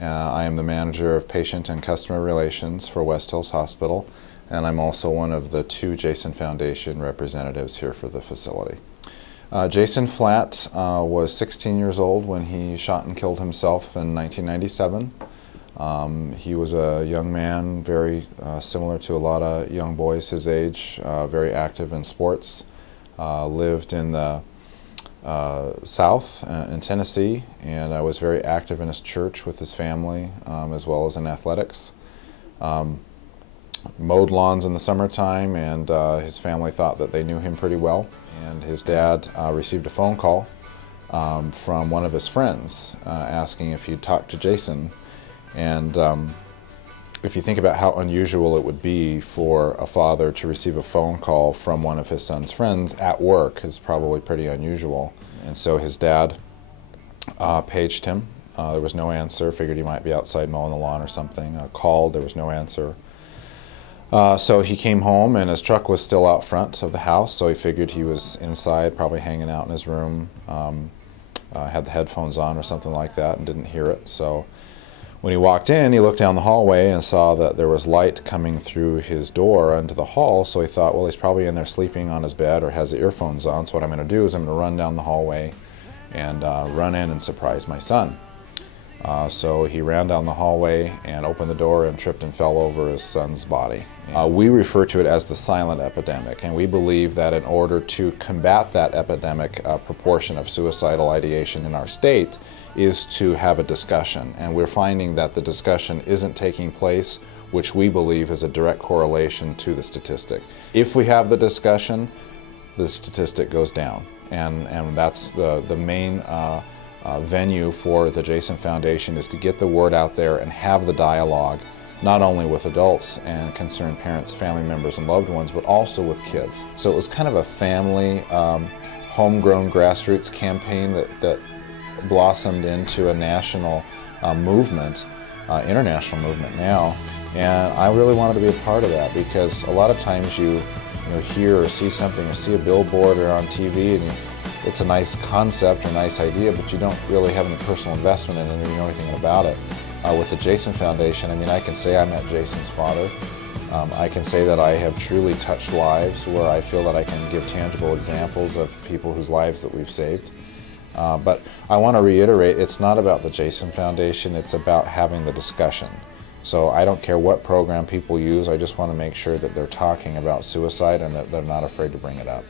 I am the manager of patient and customer relations for West Hills Hospital, and I'm also one of the 2 Jason Foundation representatives here for the facility. Jason Flatt was 16 years old when he shot and killed himself in 1997. He was a young man, very similar to a lot of young boys his age, very active in sports, lived in the South in Tennessee, and was very active in his church with his family as well as in athletics. Mowed lawns in the summertime, and his family thought that they knew him pretty well. And his dad received a phone call from one of his friends asking if he'd talk to Jason. And if you think about how unusual it would be for a father to receive a phone call from one of his son's friends at work, is probably pretty unusual. And so his dad paged him. There was no answer. Figured he might be outside mowing the lawn or something. Called, there was no answer. So he came home, and his truck was still out front of the house, so he figured he was inside, probably hanging out in his room, had the headphones on or something like that, and didn't hear it. So when he walked in, he looked down the hallway and saw that there was light coming through his door into the hall, so he thought, well, he's probably in there sleeping on his bed or has the earphones on, so what I'm going to do is I'm going to run down the hallway and run in and surprise my son. So he ran down the hallway and opened the door and tripped and fell over his son's body. We refer to it as the silent epidemic, and we believe that in order to combat that epidemic proportion of suicidal ideation in our state is to have a discussion. And we're finding that the discussion isn't taking place, which we believe is a direct correlation to the statistic. If we have the discussion, the statistic goes down. And that's the main venue for the Jason Foundation, is to get the word out there and have the dialogue, not only with adults and concerned parents, family members, and loved ones, but also with kids. So it was kind of a family, homegrown grassroots campaign that blossomed into a national movement, international movement now. And I really wanted to be a part of that, because a lot of times you hear or see something, or see a billboard or on TV, and it's a nice concept or nice idea, but you don't really have any personal investment in it, or you know anything about it. With the Jason Foundation, I mean, I can say I met Jason's father. I can say that I have truly touched lives, where I feel that I can give tangible examples of people whose lives that we've saved. But I want to reiterate, it's not about the Jason Foundation, it's about having the discussion. So I don't care what program people use, I just want to make sure that they're talking about suicide and that they're not afraid to bring it up.